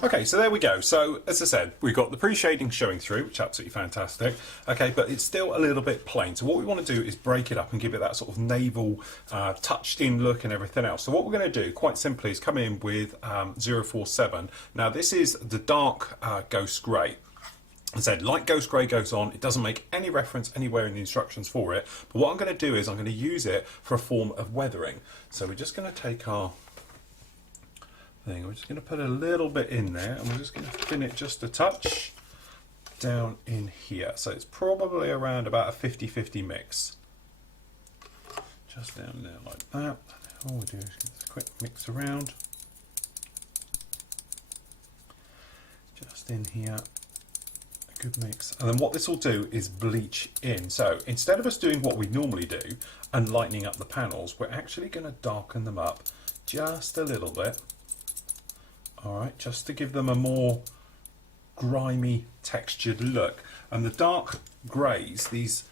Okay, so there we go. So as I said, we've got the pre-shading showing through, which is absolutely fantastic. Okay, but it's still a little bit plain. So what we want to do is break it up and give it that sort of naval touched in look and everything else. So what we're going to do quite simply is come in with 047. Now this is the dark ghost grey. As I said, light ghost grey goes on. It doesn't make any reference anywhere in the instructions for it. But what I'm going to do is I'm going to use it for a form of weathering. So we're just going to take our thing. We're just going to put a little bit in there, and we're just going to thin it just a touch down in here. So it's probably around about a 50-50 mix. Just down there like that. All we do is get this quick mix around. Just in here. A good mix. And then what this will do is bleach in. So instead of us doing what we normally do and lightening up the panels, we're actually going to darken them up just a little bit. Alright, just to give them a more grimy textured look. And the dark greys, these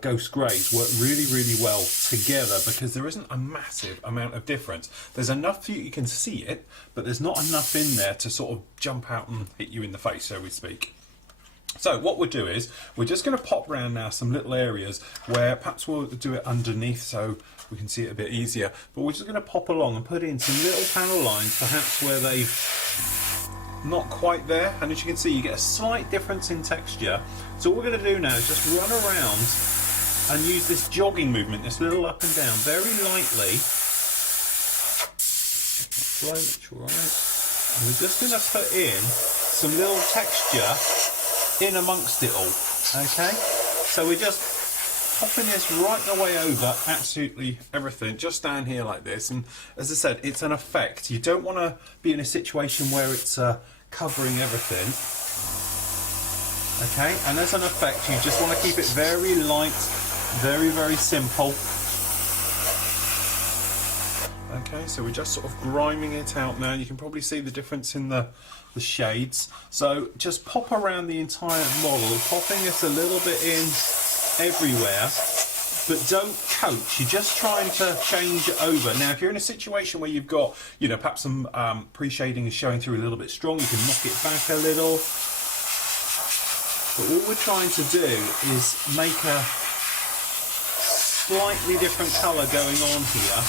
ghost greys, work really, really well together because there isn't a massive amount of difference. There's enough that you can see it, but there's not enough in there to sort of jump out and hit you in the face, so we speak. So what we'll do is, we're just going to pop round now some little areas where perhaps we'll do it underneath so we can see it a bit easier. But we're just going to pop along and put in some little panel lines, perhaps where they've not quite there. And as you can see, you get a slight difference in texture. So what we're going to do now is just run around and use this jogging movement, this little up and down, very lightly. Slow, it's all right. And we're just going to put in some little texture in amongst it all. Okay, so we're just popping this right the way over absolutely everything, just down here like this. And as I said, it's an effect. You don't want to be in a situation where it's covering everything. Okay, and as an effect, you just want to keep it very light, very, very simple. Okay, so we're just sort of grinding it out now. You can probably see the difference in the shades. So just pop around the entire model, popping it a little bit in everywhere, but don't coach. You're just trying to change it over. Now, if you're in a situation where you've got, you know, perhaps some pre-shading is showing through a little bit strong, you can knock it back a little. But what we're trying to do is make a slightly different colour going on here,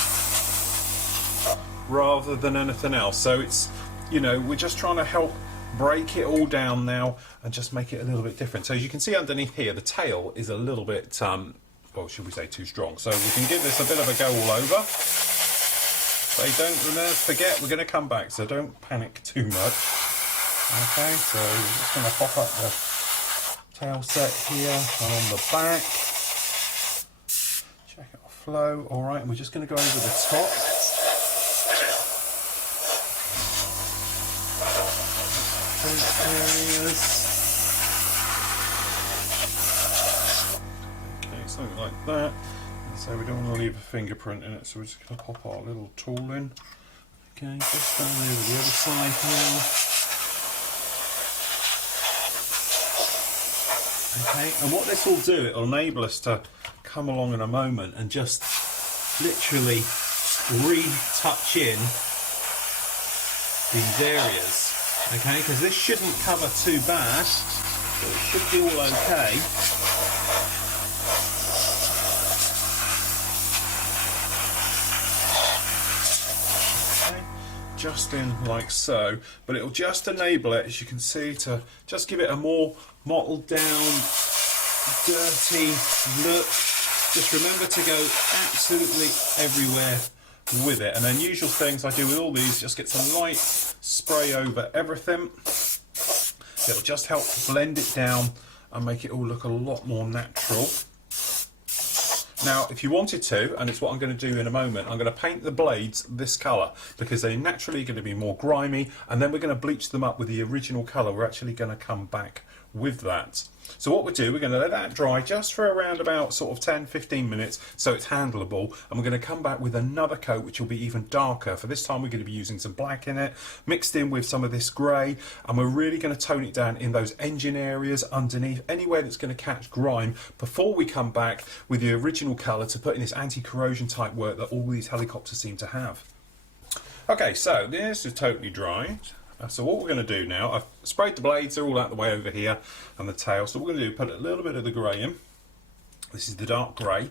rather than anything else. So it's, you know, we're just trying to help break it all down now and just make it a little bit different. So as you can see underneath here, the tail is a little bit, well, should we say too strong. So we can give this a bit of a go all over. So don't forget, we're going to come back, so don't panic too much. Okay, so we're just going to pop up the tail set here and on the back. Check our flow. All right, and we're just going to go over the top. Areas. Okay, something like that. And so we don't want to leave a fingerprint in it, so we're just going to pop our little tool in. Okay, just down over the other side now. Okay, and what this will do, it will enable us to come along in a moment and just literally retouch in these areas. Okay, because this shouldn't cover too bad, so it should be all okay. Okay, just in like so, but it'll just enable it, as you can see, to just give it a more mottled down, dirty look. Just remember to go absolutely everywhere with it. And unusual things I do with all these, just get some light spray over everything. It'll just help blend it down and make it all look a lot more natural. Now, if you wanted to, and it's what I'm going to do in a moment, I'm going to paint the blades this colour because they're naturally going to be more grimy, and then we're going to bleach them up with the original colour. We're actually going to come back with that. So what we'll do, we're going to let that dry just for around about sort of 10-15 minutes so it's handleable, and we're going to come back with another coat which will be even darker. For this time we're going to be using some black in it, mixed in with some of this grey, and we're really going to tone it down in those engine areas underneath, anywhere that's going to catch grime, before we come back with the original colour to put in this anti-corrosion type work that all these helicopters seem to have. Okay, so this is totally dry. So what we're going to do now, I've sprayed the blades, they're all out the way over here, and the tail. So what we're going to do, put a little bit of the grey in. This is the dark grey.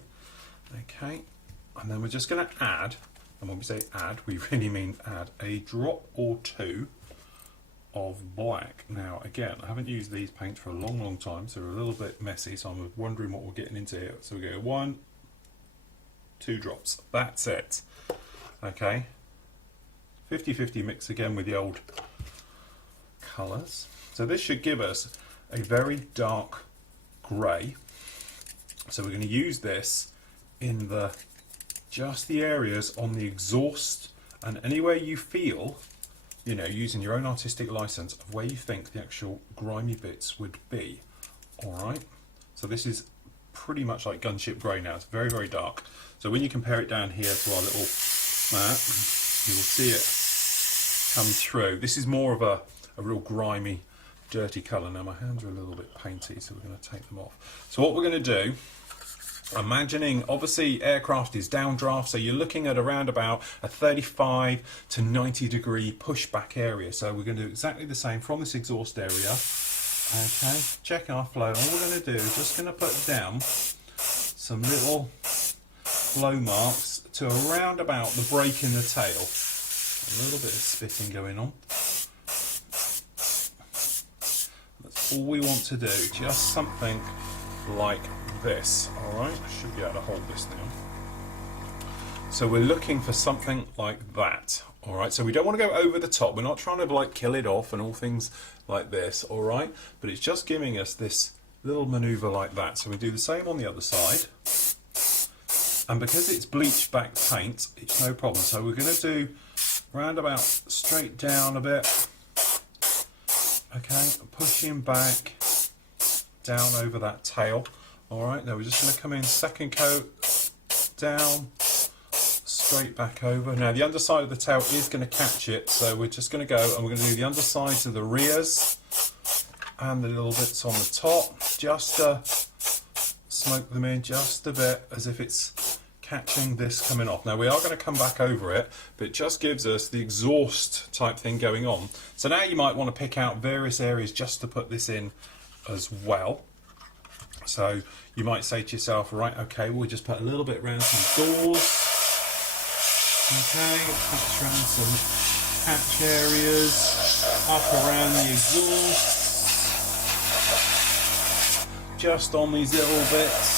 Okay, and then we're just going to add, and when we say add, we really mean add a drop or two of black. Now again, I haven't used these paints for a long time, so they're a little bit messy, so I'm wondering what we're getting into here. So we go 1, 2 drops, that's it. Okay, 50-50 mix again with the old colours. So this should give us a very dark grey. So we're going to use this in the just the areas on the exhaust and anywhere you feel, you know, using your own artistic license of where you think the actual grimy bits would be. Alright, so this is pretty much like gunship grey now. It's very, very dark. So when you compare it down here to our little map, you will see it come through. This is more of a real grimy, dirty colour. Now my hands are a little bit painty, so we're going to take them off. So what we're going to do, imagining obviously aircraft is downdraft, so you're looking at around about a 35 to 90 degree pushback area. So we're going to do exactly the same from this exhaust area. Okay, check our flow. All we're going to do is just going to put down some little flow marks to around about the break in the tail. A little bit of spitting going on. That's all we want to do, just something like this. Alright, I should be able to hold this now. So we're looking for something like that. Alright, so we don't want to go over the top. We're not trying to like kill it off and all things like this. Alright, but it's just giving us this little maneuver like that. So we do the same on the other side. And because it's bleached back paint, it's no problem. So we're going to do round about straight down a bit. Okay, pushing back down over that tail. Alright, now we're just going to come in second coat, down, straight back over. Now the underside of the tail is going to catch it, so we're just going to go and we're going to do the undersides of the rears and the little bits on the top, just to smoke them in just a bit as if it's catching this coming off. Now we are going to come back over it, but it just gives us the exhaust type thing going on. So now you might want to pick out various areas just to put this in as well. So you might say to yourself, right, okay, we'll just put a little bit around some doors. Okay, touch around some hatch areas, up around the exhaust, just on these little bits.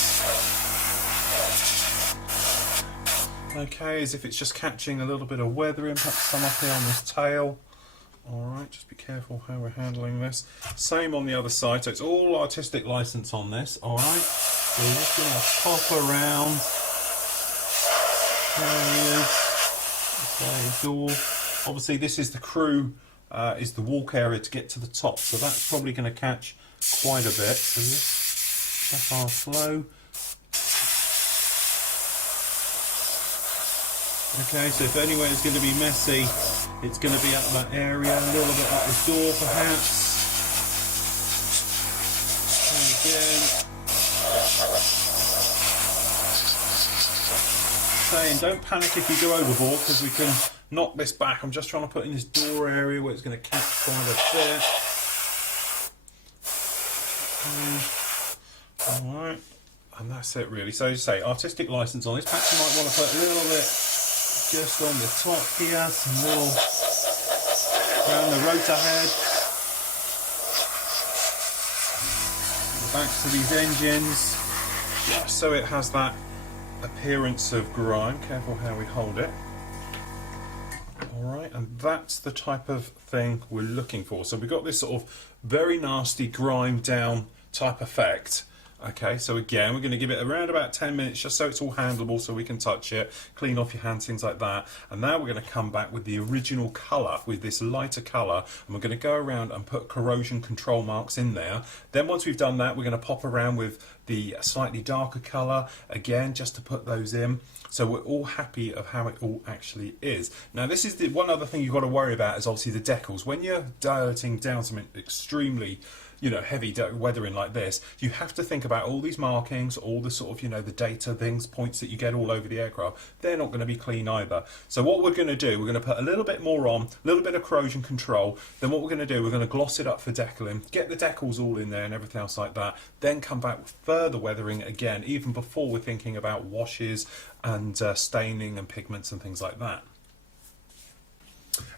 Okay, as if it's just catching a little bit of weathering, perhaps some up here on this tail. Alright, just be careful how we're handling this. Same on the other side, so it's all artistic license on this. Alright, so we're just going to pop around. Okay, door. Obviously this is the crew, is the walk area to get to the top, so that's probably going to catch quite a bit. So just check our flow. Okay, so if anywhere is going to be messy, it's going to be up that area, a little bit up the door perhaps. And again. Saying don't panic if you go overboard, because we can knock this back. I'm just trying to put in this door area where it's going to catch quite a bit. Alright, and that's it really. So as you say, artistic license on this. Perhaps you might want to put a little bit just on the top here, some little around the rotor head, the backs of these engines, just so it has that appearance of grime. Careful how we hold it. Alright, and that's the type of thing we're looking for. So we've got this sort of very nasty grime down type effect. Okay, so again, we're going to give it around about 10 minutes just so it's all handleable, so we can touch it, clean off your hands, things like that. And now we're going to come back with the original colour, with this lighter colour, and we're going to go around and put corrosion control marks in there. Then once we've done that, we're going to pop around with the slightly darker colour, again, just to put those in. So we're all happy of how it all actually is. Now this is the one other thing you've got to worry about is obviously the decals. When you're dilating down something extremely, you know, heavy weathering like this, you have to think about all these markings, all the sort of, you know, the data things, points that you get all over the aircraft. They're not going to be clean either. So what we're going to do, we're going to put a little bit more on, a little bit of corrosion control. Then what we're going to do, we're going to gloss it up for decaling, get the decals all in there and everything else like that. Then come back with further weathering again, even before we're thinking about washes and staining and pigments and things like that.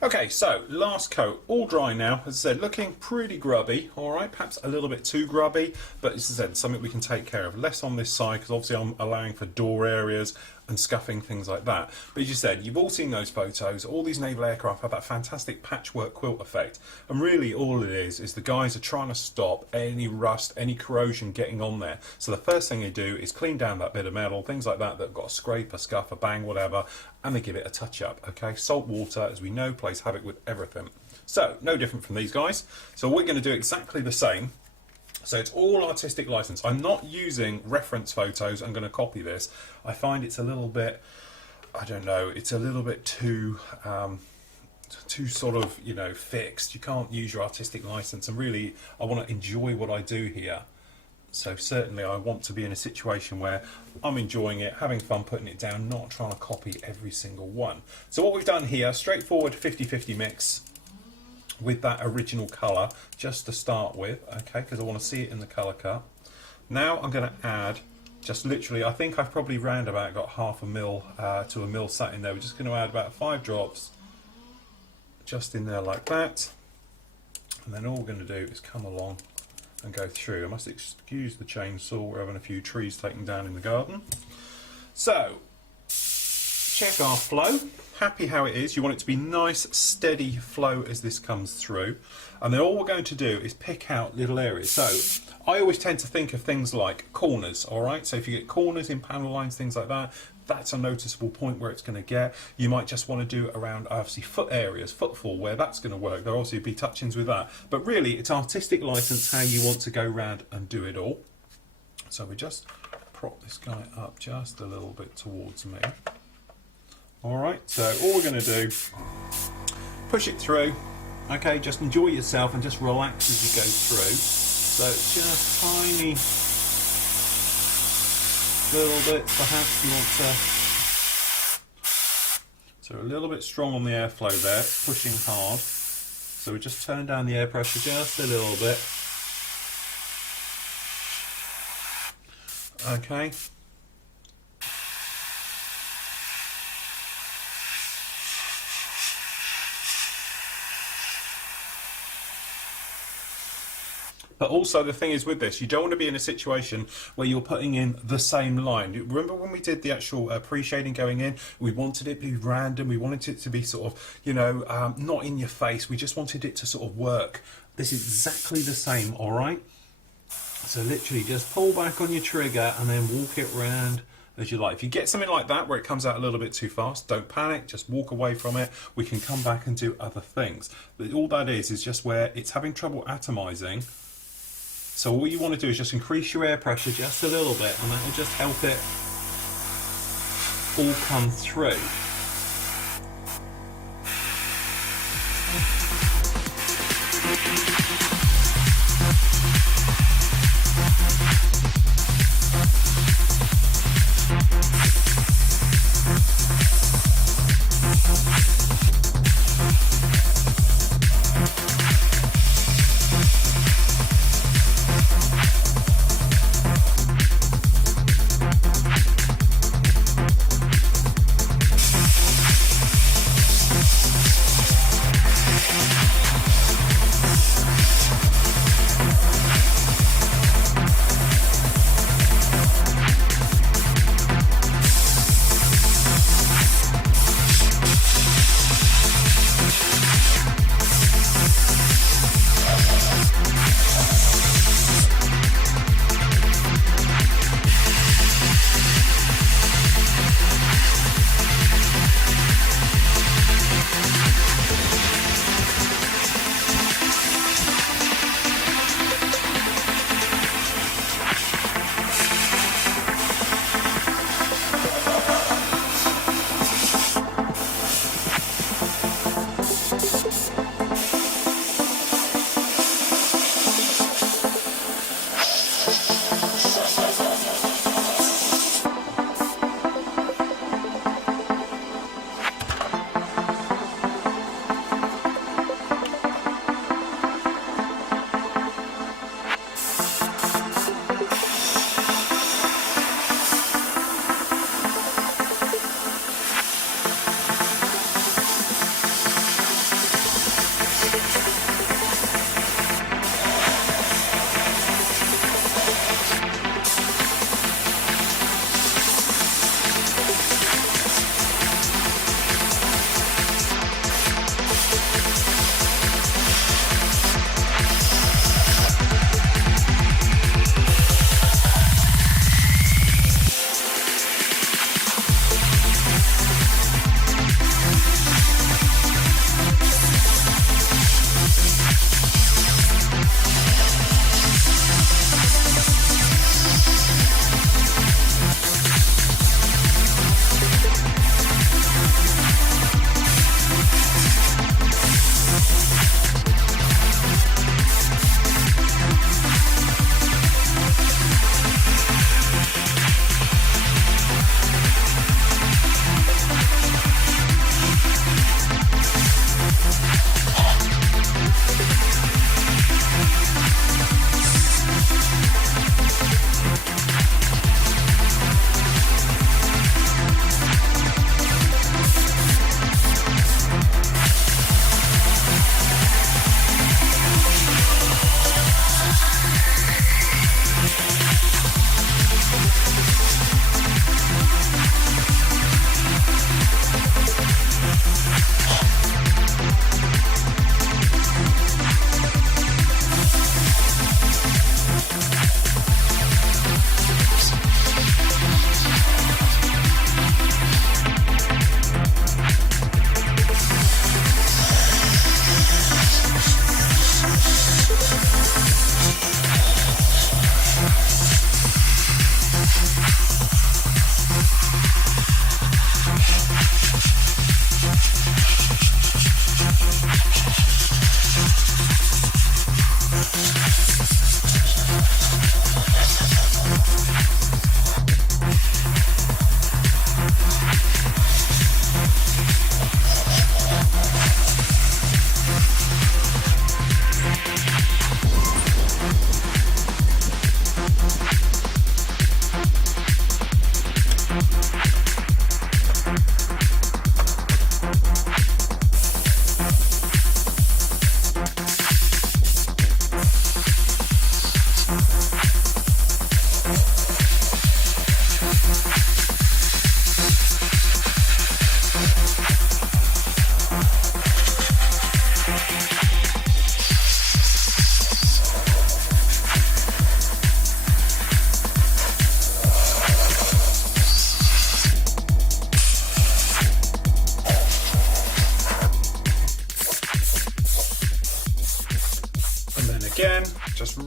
Okay, so last coat, all dry now. As I said, looking pretty grubby, all right, perhaps a little bit too grubby, but as I said, something we can take care of. Less on this side, because obviously I'm allowing for door areas and scuffing, things like that. But as you said, you've all seen those photos. All these naval aircraft have that fantastic patchwork quilt effect. And really all it is the guys are trying to stop any rust, any corrosion getting on there. So the first thing they do is clean down that bit of metal, things like that, that have got a scrape, a scuff, a bang, whatever, and they give it a touch up, okay? Salt water, as we know, plays havoc with everything. So, no different from these guys. So we're going to do exactly the same. So it's all artistic license. I'm not using reference photos. I'm going to copy this. I find it's a little bit, I don't know, it's a little bit too sort of, you know, fixed. You can't use your artistic license, and really I want to enjoy what I do here. So certainly I want to be in a situation where I'm enjoying it, having fun putting it down, not trying to copy every single one. So what we've done here, straightforward 50-50 mix with that original colour just to start with, okay, because I want to see it in the colour cut. Now I'm going to add just literally, I think I've probably round about got half a mil to a mil sat in there. We're just going to add about 5 drops just in there like that, and then all we're going to do is come along and go through. I must excuse the chainsaw, we're having a few trees taken down in the garden. So check our flow. Happy how it is. You want it to be nice, steady flow as this comes through. And then all we're going to do is pick out little areas. So I always tend to think of things like corners, all right? So if you get corners in panel lines, things like that, that's a noticeable point where it's going to get. You might just want to do it around, obviously, foot areas, footfall, where that's going to work. There'll obviously be touch-ins with that. But really, it's artistic license how you want to go around and do it all. So we just prop this guy up just a little bit towards me. Alright, so all we're going to do, push it through, okay, just enjoy yourself and just relax as you go through. So just tiny little bits perhaps you want to, so a little bit strong on the airflow there, pushing hard. So we just turn down the air pressure just a little bit. Okay. But also the thing is with this, you don't want to be in a situation where you're putting in the same line. Remember when we did the actual pre-shading going in, we wanted it to be random, we wanted it to be sort of, you know, not in your face, we just wanted it to sort of work. This is exactly the same, all right? So literally just pull back on your trigger and then walk it around as you like. If you get something like that where it comes out a little bit too fast, don't panic, just walk away from it. We can come back and do other things. But all that is just where it's having trouble atomizing. So all you want to do is just increase your air pressure just a little bit, and that will just help it all come through.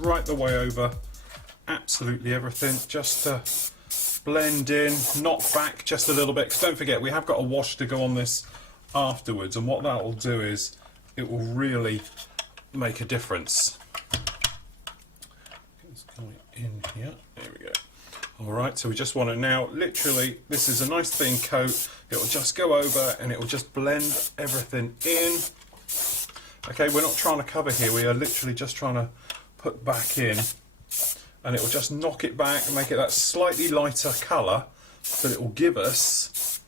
right the way over absolutely everything, just to blend in, knock back just a little bit, because don't forget we have got a wash to go on this afterwards, and what that will do is it will really make a difference. It's going in here, there we go. Alright, so we just want to now, literally, this is a nice thin coat, it will just go over and it will just blend everything in. Okay, we're not trying to cover here, we are literally just trying to put back in, and it will just knock it back and make it that slightly lighter colour, but it will give us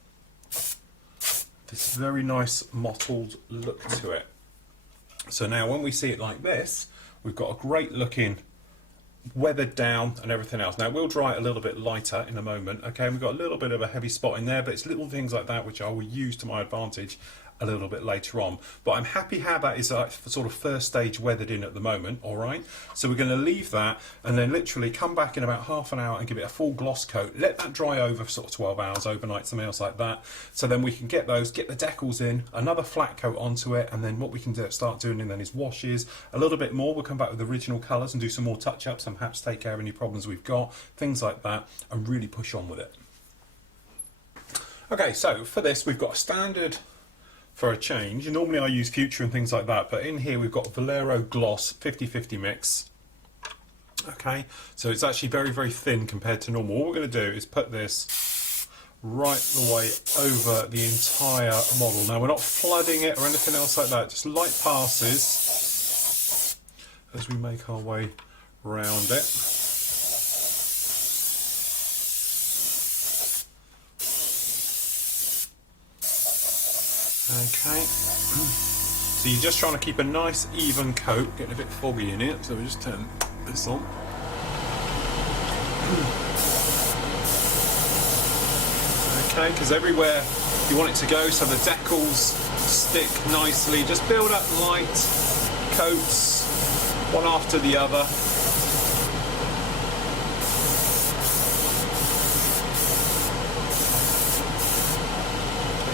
this very nice mottled look to it. So now when we see it like this, we've got a great looking weathered down and everything else. Now we'll dry it a little bit lighter in a moment, okay, and we've got a little bit of a heavy spot in there, but it's little things like that which I will use to my advantage a little bit later on. But I'm happy how that is sort of first stage weathered in at the moment. Alright, so we're going to leave that and then literally come back in about half an hour and give it a full gloss coat, let that dry over for sort of 12 hours overnight, something else like that, so then we can get the decals in, another flat coat onto it, and then what we can start doing then is washes a little bit more. We'll come back with original colours and do some more touch-ups and perhaps take care of any problems we've got, things like that, and really push on with it. Okay, so for this we've got a standard for a change. Normally I use Future and things like that, but in here we've got Valero Gloss 50-50 mix. Okay, so it's actually very, very thin compared to normal. What we're going to do is put this right the way over the entire model. Now we're not flooding it or anything else like that, just light passes as we make our way around it. Okay, so you're just trying to keep a nice even coat, getting a bit foggy in it, so we just turn this on. Okay, because everywhere you want it to go, so the decals stick nicely, just build up light coats, one after the other.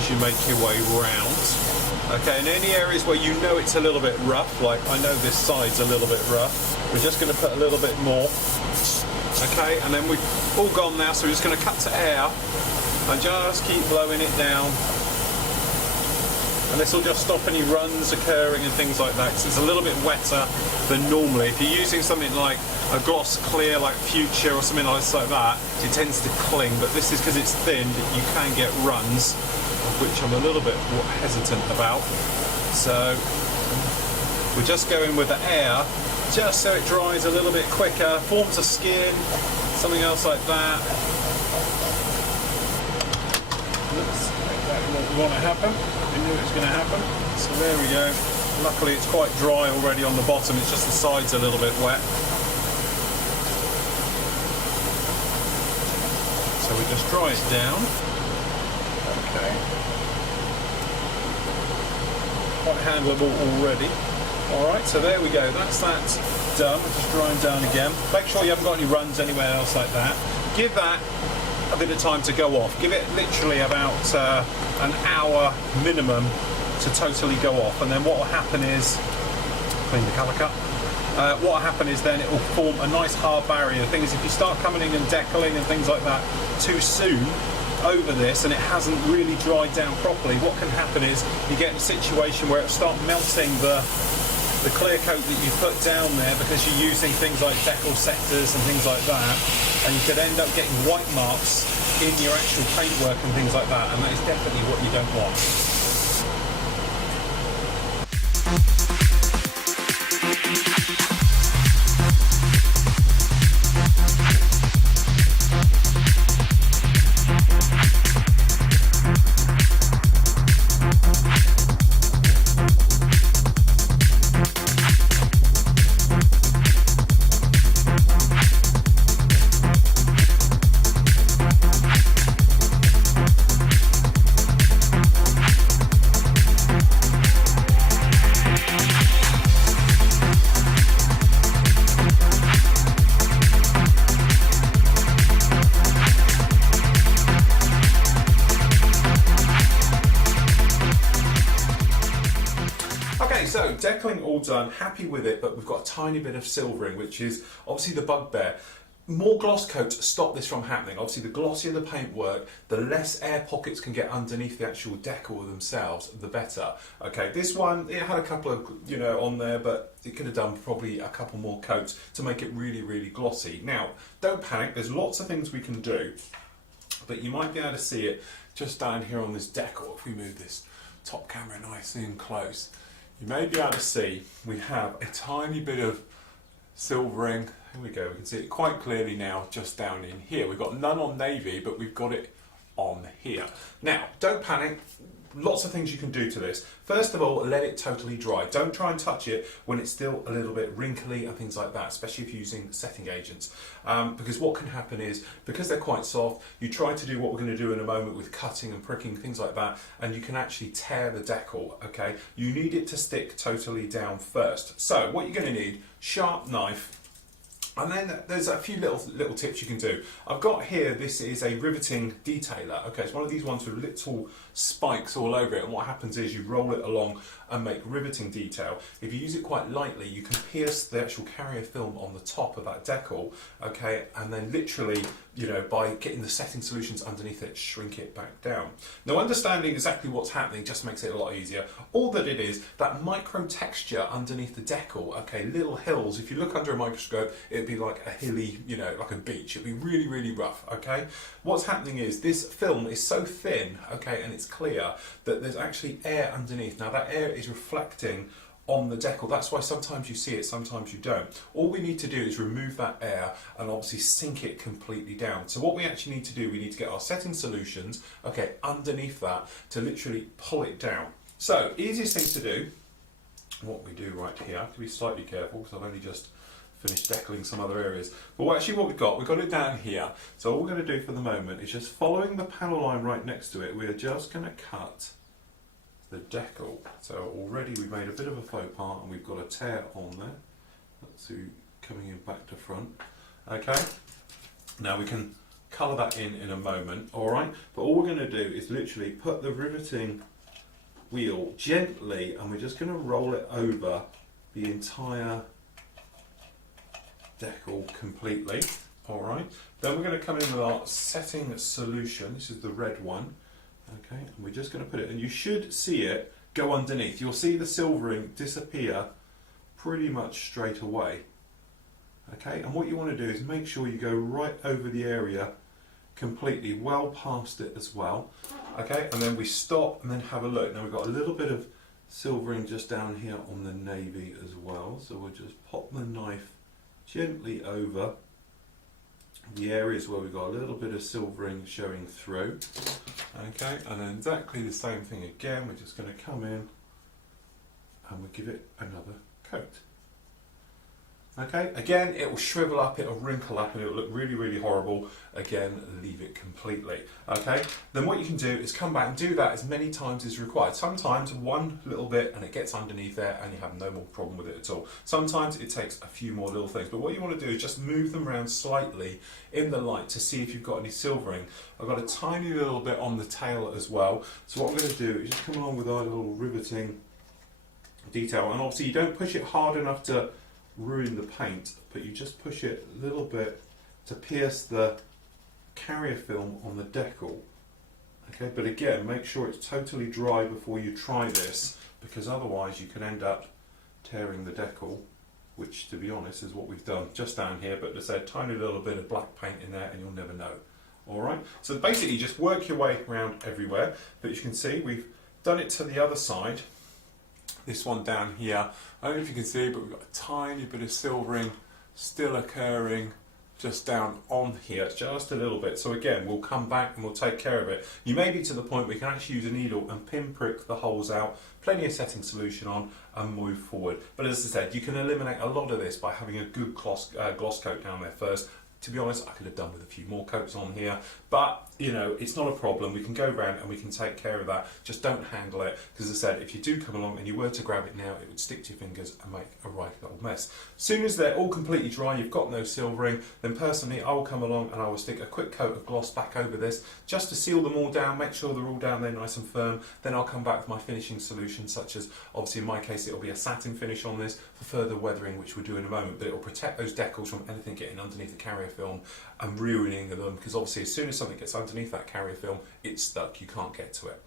You make your way round. Okay, and any areas where you know it's a little bit rough, like I know this side's a little bit rough, we're just going to put a little bit more. Okay, and then we've all gone now, so we're just going to cut to air and just keep blowing it down. And this will just stop any runs occurring and things like that, because it's a little bit wetter than normally. If you're using something like a gloss clear like Future or something like that, it tends to cling, but this is because it's thin that you can get runs, which I'm a little bit hesitant about. So we're just going with the air, just so it dries a little bit quicker, forms a skin, something else like that. That's exactly what we want to happen. We knew it was going to happen. So there we go. Luckily it's quite dry already on the bottom, it's just the sides a little bit wet. So we just dry it down. Okay. Quite handleable already. Alright, so there we go, that's that done. Just drying down again. Make sure you haven't got any runs anywhere else like that. Give that a bit of time to go off. Give it literally about an hour minimum to totally go off, and then what will happen is, clean the colour cup, what will happen is then it will form a nice hard barrier. The thing is, if you start coming in and decaling and things like that too soon over this and it hasn't really dried down properly, what can happen is you get in a situation where it'll start melting the clear coat that you put down there, because you're using things like decal sectors and things like that, and you could end up getting white marks in your actual paintwork and things like that, and that is definitely what you don't want. decaling all done, happy with it, but we've got a tiny bit of silvering, which is obviously the bugbear. More gloss coats stop this from happening. Obviously, the glossier the paintwork, the less air pockets can get underneath the actual decor themselves, the better. Okay, this one, it had a couple of, on there, but it could have done probably a couple more coats to make it really, really glossy. Now, don't panic, there's lots of things we can do, but you might be able to see it just down here on this decor. If we move this top camera nice and close, you may be able to see we have a tiny bit of silvering. Here we go, we can see it quite clearly now just down in here. We've got none on navy, but we've got it on here. Now, don't panic. Lots of things you can do to this. First of all, let it totally dry. Don't try and touch it when it's still a little bit wrinkly and things like that, especially if you're using setting agents. Because what can happen is, because they're quite soft, you try to do what we're going to do in a moment with cutting and pricking, things like that, and you can actually tear the decor, okay? You need it to stick totally down first. So, what you're going to need, sharp knife. And then there's a few little tips you can do. I've got here, this is a riveting detailer. Okay, it's one of these ones with little spikes all over it, and what happens is you roll it along and make riveting detail. If you use it quite lightly, you can pierce the actual carrier film on the top of that decal, okay, and then literally, by getting the setting solutions underneath it, shrink it back down. Now, understanding exactly what's happening just makes it a lot easier. All that it is, that micro texture underneath the decal, okay, little hills. If you look under a microscope, it'd be like a hilly, like a beach. It'd be really, really rough, okay? What's happening is this film is so thin, okay, and it's clear, that there's actually air underneath. Now, that air is reflecting on the decal. That's why sometimes you see it, sometimes you don't. All we need to do is remove that air and obviously sink it completely down. So what we actually need to do, we need to get our setting solutions, okay, underneath that to literally pull it down. So, easiest thing to do, what we do right here, I have to be slightly careful because I've only just finished decaling some other areas. But actually what we've got it down here. So all we're going to do for the moment is just following the panel line right next to it, we're just going to cut the decal. So already we've made a bit of a faux pas and we've got a tear on there. That's coming in back to front. Okay, now we can colour that in a moment, alright? But all we're going to do is literally put the riveting wheel gently and we're just going to roll it over the entire decal completely, alright? Then we're going to come in with our setting solution. This is the red one. Okay, and we're just going to put it, and you should see it go underneath. You'll see the silvering disappear pretty much straight away. Okay, and what you want to do is make sure you go right over the area completely, well past it as well. Okay, and then we stop and then have a look. Now we've got a little bit of silvering just down here on the navy as well, so we'll just pop the knife gently over the areas where we've got a little bit of silvering showing through. Okay, and then exactly the same thing again, we're just going to come in and we'll give it another coat. Okay, again it will shrivel up, it will wrinkle up and it will look really, really horrible. Again, leave it completely. Okay, then what you can do is come back and do that as many times as required. Sometimes one little bit and it gets underneath there and you have no more problem with it at all. Sometimes it takes a few more little things, but what you want to do is just move them around slightly in the light to see if you've got any silvering. I've got a tiny little bit on the tail as well, so what I'm going to do is just come along with our little riveting detail, and obviously you don't push it hard enough to ruin the paint, but you just push it a little bit to pierce the carrier film on the decal. Okay, but again, make sure it's totally dry before you try this, because otherwise you can end up tearing the decal, which to be honest is what we've done just down here, but there's a tiny little bit of black paint in there and you'll never know. Alright, so basically just work your way around everywhere, but as you can see we've done it to the other side. This one down here, I don't know if you can see, but we've got a tiny bit of silvering still occurring just down on here, just a little bit. So again, we'll come back and we'll take care of it. You may be to the point where you can actually use a needle and pinprick the holes out, plenty of setting solution on, and move forward. But as I said, you can eliminate a lot of this by having a good gloss coat down there first. To be honest, I could have done with a few more coats on here, but you know, it's not a problem. We can go around and we can take care of that. Just don't handle it, because as I said, if you do come along and you were to grab it now, it would stick to your fingers and make a right old mess. As soon as they're all completely dry, you've got no silvering, then personally I will come along and I will stick a quick coat of gloss back over this just to seal them all down, make sure they're all down there nice and firm. Then I'll come back with my finishing solution, such as, obviously in my case it'll be a satin finish on this for further weathering, which we'll do in a moment, but it will protect those decals from anything getting underneath the carrier film and ruining them, because obviously as soon as something gets underneath that carrier film, it's stuck, you can't get to it.